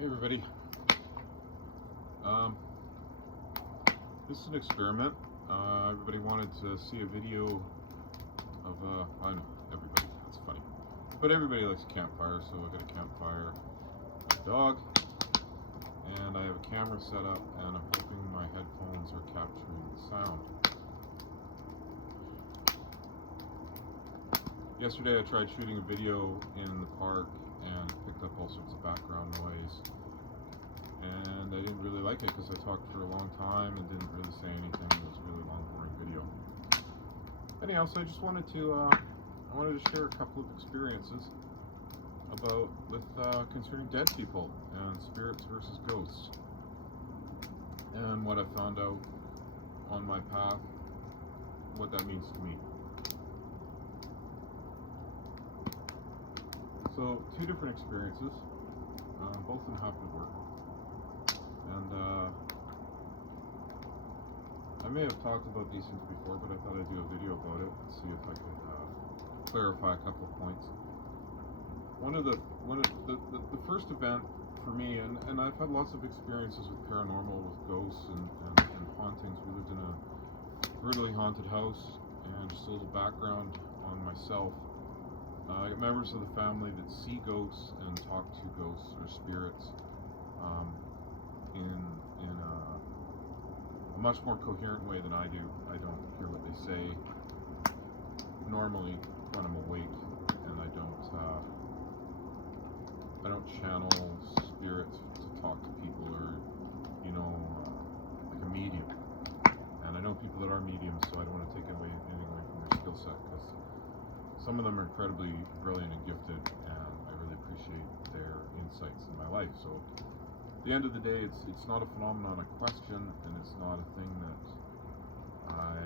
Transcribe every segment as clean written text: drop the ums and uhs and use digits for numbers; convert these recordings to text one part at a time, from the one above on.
Hey everybody. Um, this is an experiment. Everybody wanted to see a video of, I know, everybody, that's funny. But everybody likes a campfire, so I got a campfire, dog, and I have a camera set up, and I'm hoping my headphones are capturing the sound. Yesterday I tried shooting a video in the park and picked up all sorts of background noise. And I didn't really like it because I talked for a long time and didn't really say anything. It was a really long, boring video. Anyhow, so I just wanted to share a couple of experiences concerning dead people and spirits versus ghosts, and what I found out on my path, what that means to me. So, two different experiences, both of them happened at work. And I may have talked about these things before, but I thought I'd do a video about it and see if I could clarify a couple of points. The first event for me, and I've had lots of experiences with paranormal, with ghosts and hauntings. We lived in a brutally haunted house, and just a little background on myself. I got members of the family that see ghosts and talk to ghosts or spirits in a much more coherent way than I do. I don't hear what they say normally when I'm awake, and I don't channel spirits to talk to people, or like a medium. And I know people that are mediums, so I don't want to take anything away from their skill set, because some of them are incredibly brilliant and gifted, and I really appreciate their insights in my life. So at the end of the day, it's not a phenomenon I question, and it's not a thing that I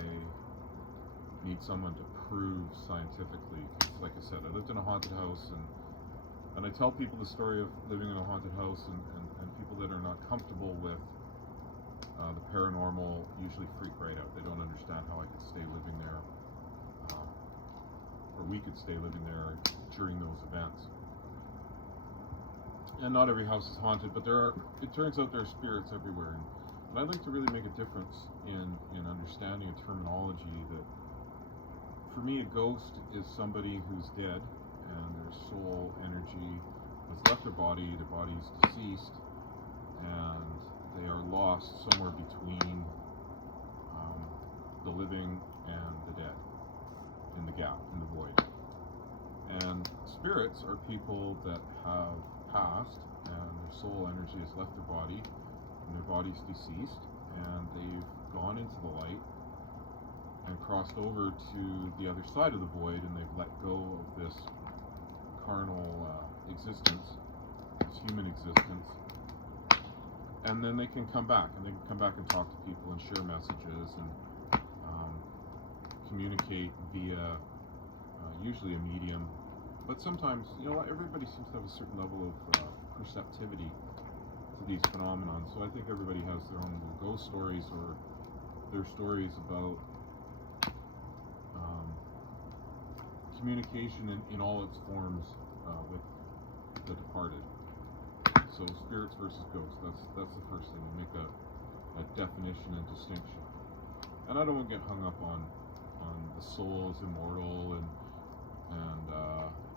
need someone to prove scientifically. Because like I said, I lived in a haunted house, and I tell people the story of living in a haunted house, and people that are not comfortable with the paranormal usually freak right out. They don't understand how I could stay living there, or we could stay living there during those events. And not every house is haunted, but it turns out there are spirits everywhere. And I'd like to really make a difference in understanding a terminology that, for me, a ghost is somebody who's dead, and their soul energy has left their body is deceased, and they are lost somewhere between the living and the dead, in the gap, in the void. And spirits are people that have passed, and their soul energy has left their body, and their body's deceased, and they've gone into the light and crossed over to the other side of the void, and they've let go of this carnal existence, this human existence, and then they can come back, and talk to people and share messages and communicate via usually a medium. But sometimes, everybody seems to have a certain level of perceptivity to these phenomena. So I think everybody has their own little ghost stories, or their stories about communication in all its forms with the departed. So spirits versus ghosts, that's the first thing. We'll make a definition and distinction. And I don't want to get hung up on the soul is immortal, and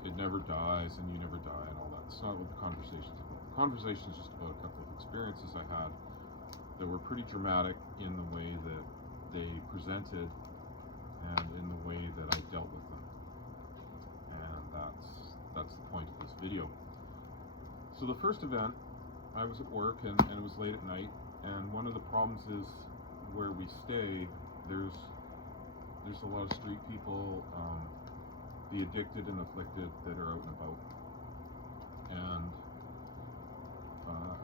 it never dies, and you never die, and all that. It's not what the conversation's about. The conversation's just about a couple of experiences I had that were pretty dramatic in the way that they presented, and in the way that I dealt with them. And that's the point of this video. So the first event, I was at work, and it was late at night, and one of the problems is where we stay, there's a lot of street people, the addicted and afflicted, that are out and about. And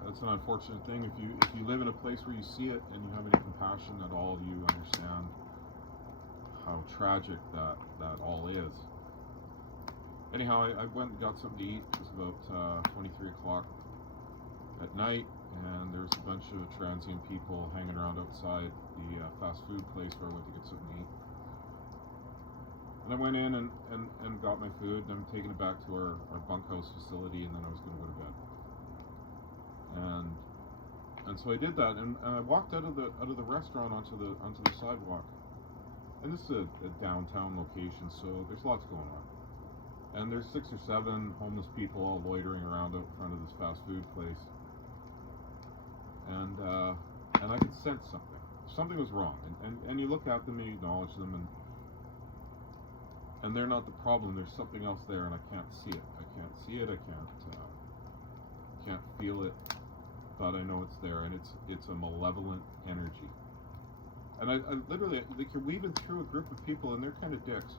that's an unfortunate thing. If you live in a place where you see it and you have any compassion at all, you understand how tragic that all is. Anyhow, I went and got something to eat. It was about 23 o'clock at night, and there was a bunch of transient people hanging around outside the fast food place where I went to get something to eat. And I went in and got my food, and I'm taking it back to our bunkhouse facility, and then I was going to go to bed. and so I did that, and I walked out of the restaurant onto the sidewalk. And this is a downtown location, so there's lots going on. And there's 6 or 7 homeless people all loitering around out front of this fast food place. And I could sense something. Something was wrong. And you look at them and you acknowledge them, and they're not the problem. There's something else there, and I can't see it. I can't see it. I can't feel it, but I know it's there, and it's a malevolent energy. And I literally, like, you're weaving through a group of people, and they're kind of dicks,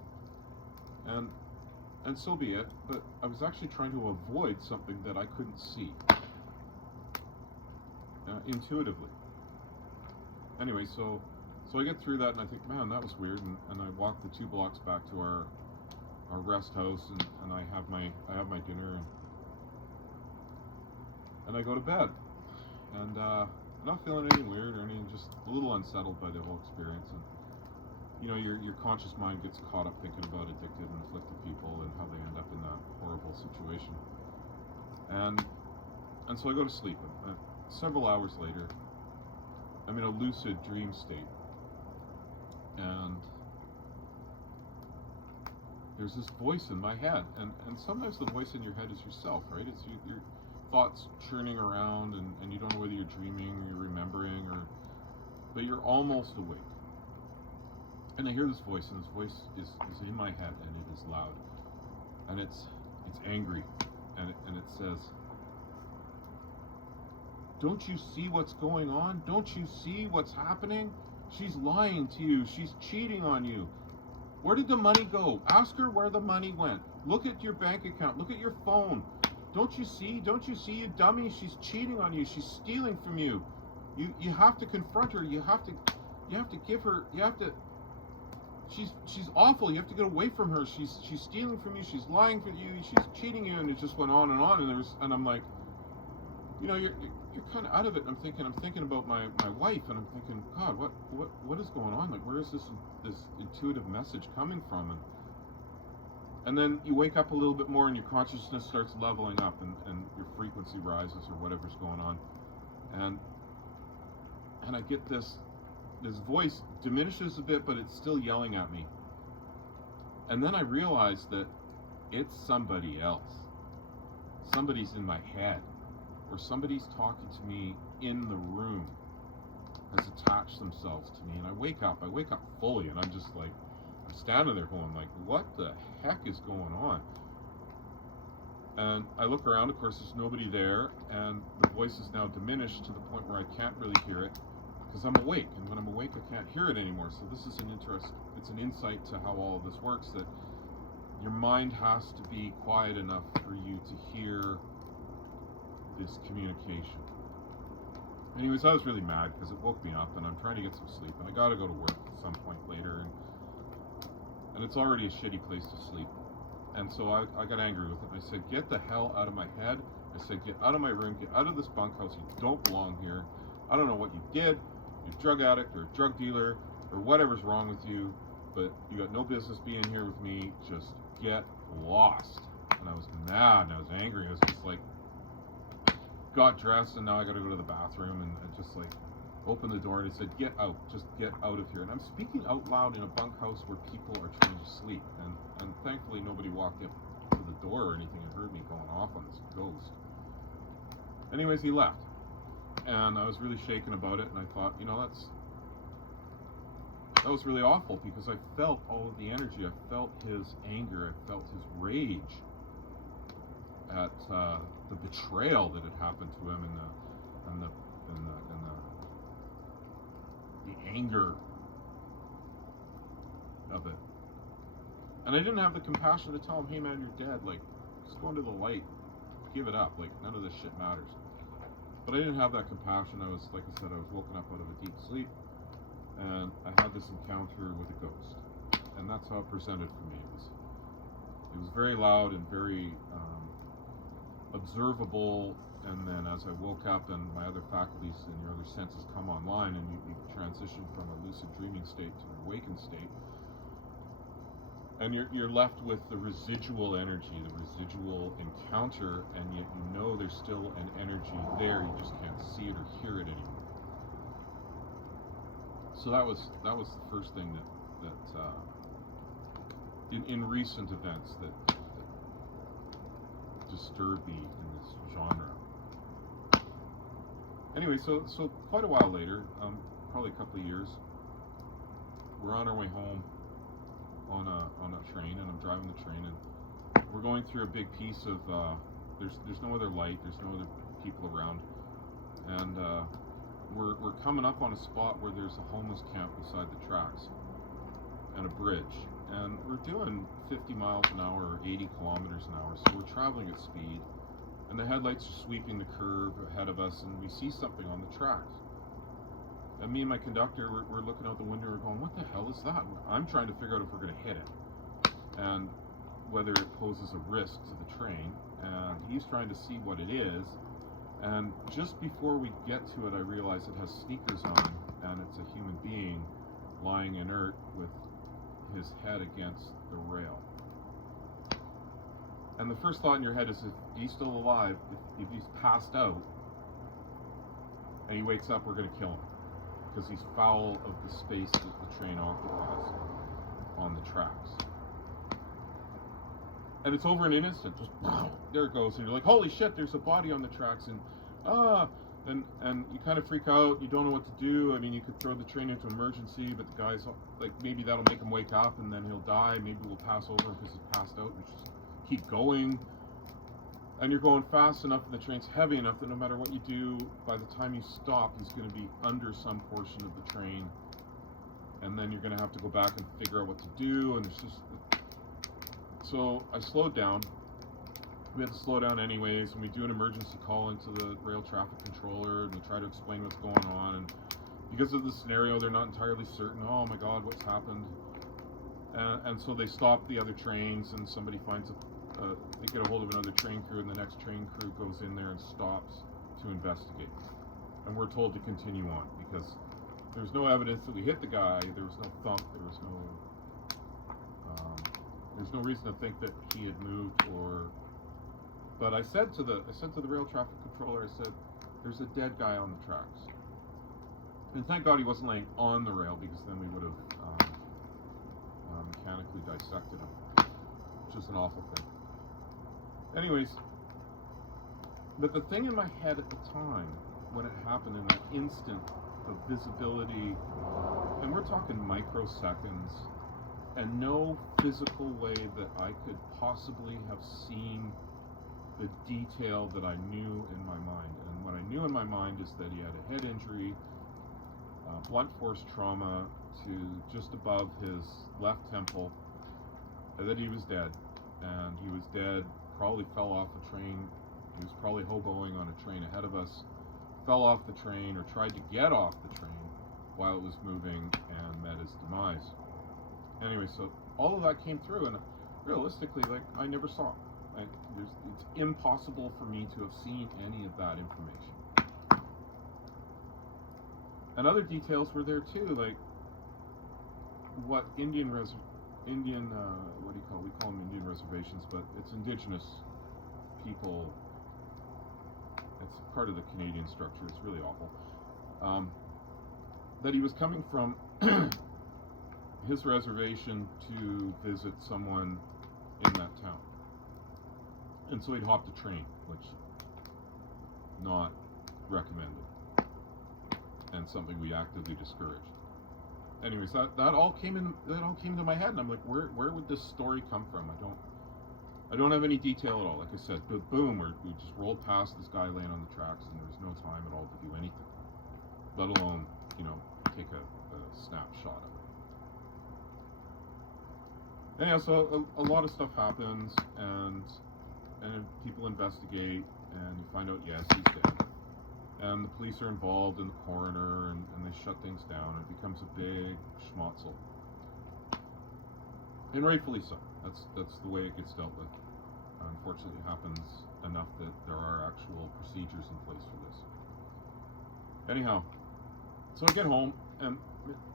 and so be it. But I was actually trying to avoid something that I couldn't see intuitively. Anyway, so I get through that, and I think, man, that was weird, and I walk the 2 blocks back to our rest house, and I have my dinner, and I go to bed, and I'm not feeling anything weird or anything, just a little unsettled by the whole experience. And you know, your conscious mind gets caught up thinking about addicted and afflicted people and how they end up in that horrible situation. And so I go to sleep, and several hours later, I'm in a lucid dream state, and there's this voice in my head, and sometimes the voice in your head is yourself, right? It's your thoughts churning around, and you don't know whether you're dreaming or you're remembering, but you're almost awake. And I hear this voice, and this voice is in my head, and it is loud, and it's angry, and it says, "Don't you see what's going on? Don't you see what's happening? She's lying to you. She's cheating on you. Where did the money go? Ask her where the money went. Look at your bank account. Look at your phone. Don't you see? Don't you see, you dummy? She's cheating on you. She's stealing from you. You have to confront her. You have to give her. She's awful. You have to get away from her. She's stealing from you. She's lying for you. She's cheating you." And it just went on, and I'm like, you know, you're kind of out of it. I'm thinking about my wife, and I'm thinking, God, what is going on? Like, where is this intuitive message coming from? And then you wake up a little bit more, and your consciousness starts leveling up, and your frequency rises, or whatever's going on, and I get this voice diminishes a bit, but it's still yelling at me. And then I realize that it's somebody else. Somebody's in my head, or somebody's talking to me in the room, has attached themselves to me. And I wake up fully, and I'm just like, I'm standing there going like, what the heck is going on? And I look around, of course there's nobody there, and the voice is now diminished to the point where I can't really hear it, because I'm awake, and when I'm awake I can't hear it anymore. So this is it's an insight to how all of this works, that your mind has to be quiet enough for you to hear this communication. Anyways, I was really mad because it woke me up, and I'm trying to get some sleep, and I gotta go to work at some point later, and it's already a shitty place to sleep. And so I got angry with it. I said, "Get the hell out of my head." I said, "Get out of my room, get out of this bunkhouse. You don't belong here. I don't know what you did. You're a drug addict or a drug dealer or whatever's wrong with you, but you got no business being here with me. Just get lost." And I was mad, and I was angry. I was just like, got dressed, and now I got to go to the bathroom, and I just like opened the door, and it said, "Get out, just get out of here." And I'm speaking out loud in a bunkhouse where people are trying to sleep, and thankfully nobody walked up to the door or anything and heard me going off on this ghost. Anyways, he left, and I was really shaken about it, and I thought, you know, that was really awful, because I felt all of the energy. I felt his anger. I felt his rage at the betrayal that had happened to him, and the anger of it. And I didn't have the compassion to tell him, "Hey man, you're dead. Like, just go into the light. Give it up. Like, none of this shit matters." But I didn't have that compassion. I was, like I said, I was woken up out of a deep sleep, and I had this encounter with a ghost, and that's how it presented for me. It was very loud and very observable. And then as I woke up, and my other faculties and your other senses come online, and you transition from a lucid dreaming state to an awakened state, And you're left with the residual energy, the residual encounter, and yet you know there's still an energy there. You just can't see it or hear it anymore. So that was the first thing that in recent events that disturbed me in this genre. Anyway, so quite a while later, probably a couple of years, we're on our way home on a train, and I'm driving the train, and we're going through a big piece of there's no other light, there's no other people around, and we're coming up on a spot where there's a homeless camp beside the tracks and a bridge, and we're doing 50 miles an hour or 80 kilometers an hour, so we're traveling at speed, and the headlights are sweeping the curve ahead of us, and we see something on the tracks. And me and my conductor, we're looking out the window, we're going, what the hell is that? I'm trying to figure out if we're going to hit it and whether it poses a risk to the train, and he's trying to see what it is. And just before we get to it, I realize it has sneakers on, and it's a human being lying inert with his head against the rail. And the first thought in your head is, if he's still alive, if he's passed out and he wakes up, we're going to kill him, because he's foul of the space that the train occupies on the tracks. And it's over in an instant, just wow, there it goes, and you're like, holy shit, there's a body on the tracks, and and you kind of freak out, you don't know what to do. I mean, you could throw the train into emergency, but the guy's like, maybe that'll make him wake up, and then he'll die, maybe we'll pass over him because he's passed out, and just keep going. And you're going fast enough, and the train's heavy enough that no matter what you do, by the time you stop, he's going to be under some portion of the train, and then you're going to have to go back and figure out what to do, and it's just... So I slowed down. We had to slow down anyways, and we do an emergency call into the rail traffic controller, and we try to explain what's going on, and because of the scenario, they're not entirely certain. Oh my god, what's happened? And so they stop the other trains, and somebody finds they get a hold of another train crew, and the next train crew goes in there and stops to investigate. And we're told to continue on, because there's no evidence that we hit the guy, there was no thump, there's no reason to think that he had moved, or... But I said to the rail traffic controller, I said, there's a dead guy on the tracks. And thank God he wasn't laying on the rail, because then we would have mechanically dissected him, which is an awful thing. Anyways, but the thing in my head at the time, when it happened, in that instant of visibility, and we're talking microseconds, and no physical way that I could possibly have seen the detail that I knew in my mind. And what I knew in my mind is that he had a head injury, blunt force trauma to just above his left temple, and that he was dead. And he was dead, probably fell off a train. He was probably hoboing on a train ahead of us, fell off the train, or tried to get off the train while it was moving, and met his demise. Anyway, so all of that came through, and realistically, like, I never saw it. It's impossible for me to have seen any of that information. And other details were there too, like what what do you call, we call them Indian reservations, but it's indigenous people. It's part of the Canadian structure. It's really awful. That he was coming from his reservation to visit someone in that town. And so he'd hopped a train, which not recommended, and something we actively discouraged. Anyways, that all came to my head, and I'm like, where would this story come from? I don't have any detail at all. Like I said, but boom, we just rolled past this guy laying on the tracks, and there was no time at all to do anything, let alone, take a snapshot of it. Anyhow, so a lot of stuff happens, and people investigate, and you find out, yes, he's dead. And the police are involved, in the coroner, and they shut things down. It becomes a big schmotzel. And rightfully so. That's the way it gets dealt with. Unfortunately, it happens enough that there are actual procedures in place for this. Anyhow, so I get home, and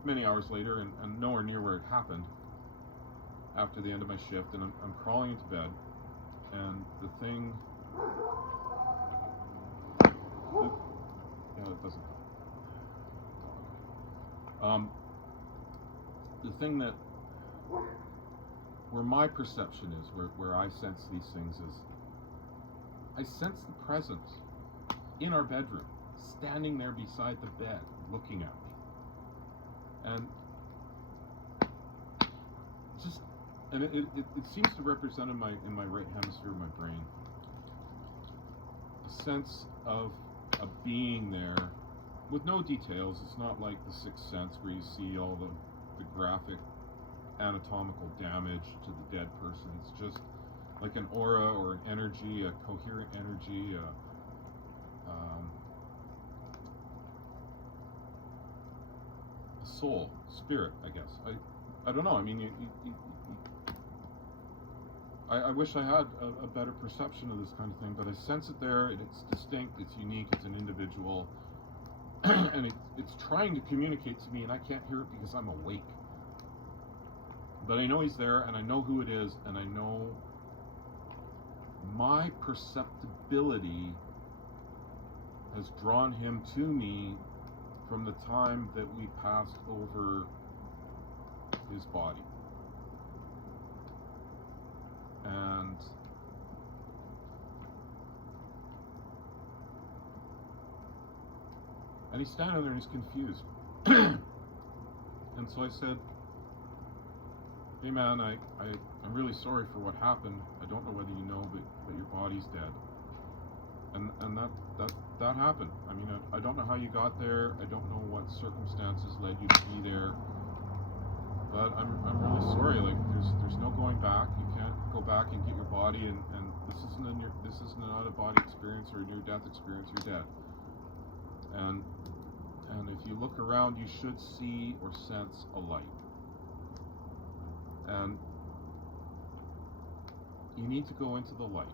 many hours later, and nowhere near where it happened, after the end of my shift, and I'm crawling into bed, and the thing, it doesn't help. The thing that, where my perception is, where I sense these things is, I sense the presence in our bedroom, standing there beside the bed, looking at me. And just, and it seems to represent in my right hemisphere of my brain a sense of a being there with no details. It's not like The Sixth Sense where you see all the graphic anatomical damage to the dead person. It's just like an aura or an energy, a coherent energy, a soul, spirit, I guess. I don't know. I mean, I wish I had a better perception of this kind of thing, but I sense it there, and it's distinct, it's unique, it's an individual, and it's trying to communicate to me, and I can't hear it because I'm awake. But I know he's there, and I know who it is, and I know my perceptibility has drawn him to me from the time that we passed over his body. And he's standing there and he's confused. And so I said, hey man, I'm really sorry for what happened. I don't know whether you know, but your body's dead. And that happened. I mean, I don't know how you got there. I don't know what circumstances led you to be there. But I'm really sorry. Like there's no going back. You can't go back and get your body. And this isn't an out of body experience or a near death experience. You're dead. And if you look around, you should see or sense a light. And you need to go into the light.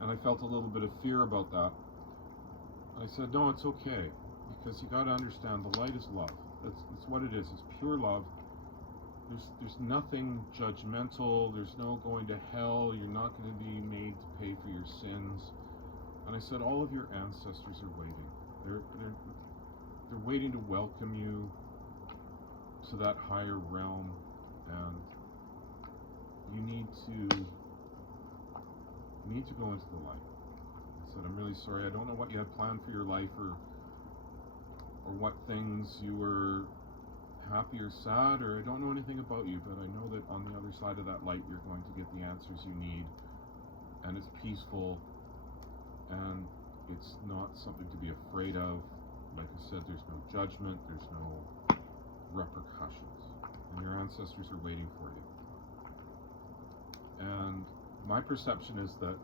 And I felt a little bit of fear about that. I said, no, it's okay, because you got to understand the light is love. That's what it is. It's pure love. There's nothing judgmental. There's no going to hell. You're not going to be made to pay for your sins. And I said, all of your ancestors are waiting. They're waiting to welcome you to that higher realm, and you need to go into the light. I said, I'm really sorry. I don't know what you had planned for your life, or what things you were happy or sad, or I don't know anything about you, but I know that on the other side of that light you're going to get the answers you need, and it's peaceful, and it's not something to be afraid of. Like I said, there's no judgment, there's no repercussions, and your ancestors are waiting for you. And my perception is that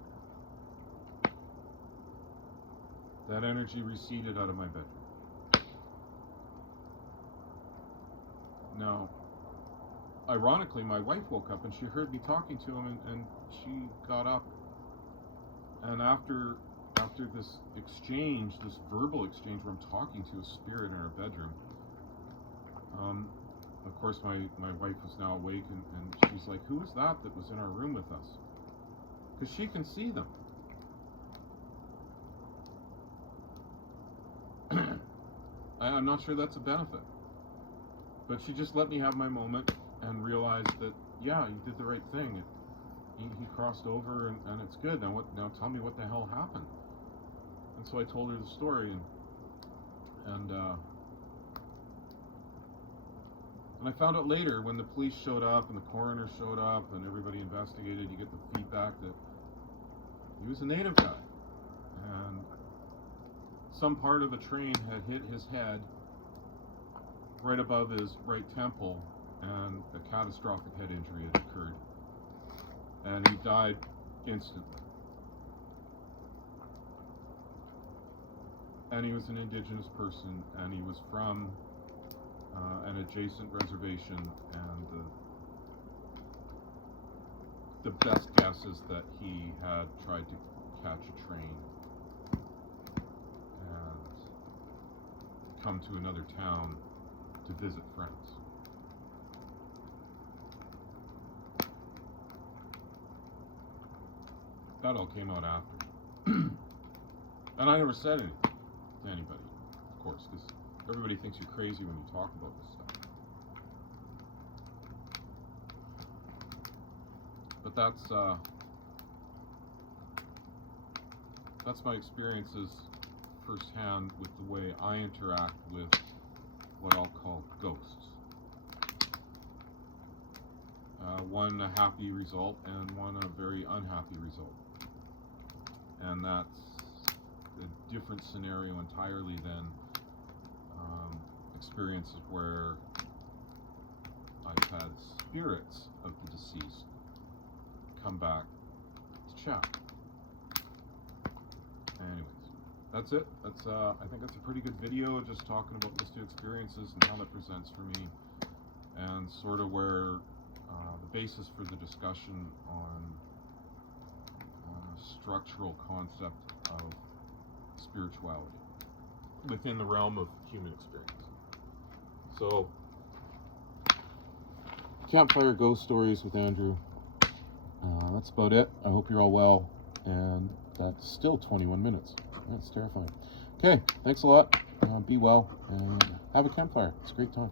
that energy receded out of my bedroom. Now, ironically, my wife woke up and she heard me talking to him, and she got up, and after this exchange, this verbal exchange where I'm talking to a spirit in our bedroom, of course my wife was now awake, and she's like, who was that was in our room with us? Because she can see them. I'm not sure that's a benefit. But she just let me have my moment and realized that, yeah, you did the right thing. He crossed over, and it's good. Now tell me what the hell happened. And so I told her the story, and I found out later when the police showed up and the coroner showed up and everybody investigated, you get the feedback that he was a native guy, and some part of a train had hit his head right above his right temple, and a catastrophic head injury had occurred, and he died instantly. And he was an indigenous person, and he was from an adjacent reservation, and the best guess is that he had tried to catch a train and come to another town to visit friends. That all came out after. And I never said anything to anybody, of course, because everybody thinks you're crazy when you talk about this stuff. But that's my experiences firsthand with the way I interact with what I'll call ghosts. One a happy result and one a very unhappy result. And that's a different scenario entirely than experiences where I've had spirits of the deceased come back to chat. Anyways, that's it. I think that's a pretty good video, just talking about those two experiences and how that presents for me, and sort of where the basis for the discussion on a structural concept of spirituality within the realm of human experience. So, campfire ghost stories with Andrew. That's about it. I hope you're all well, and that's still 21 minutes. That's terrifying. Okay, thanks a lot. Be well, and have a campfire. It's a great time.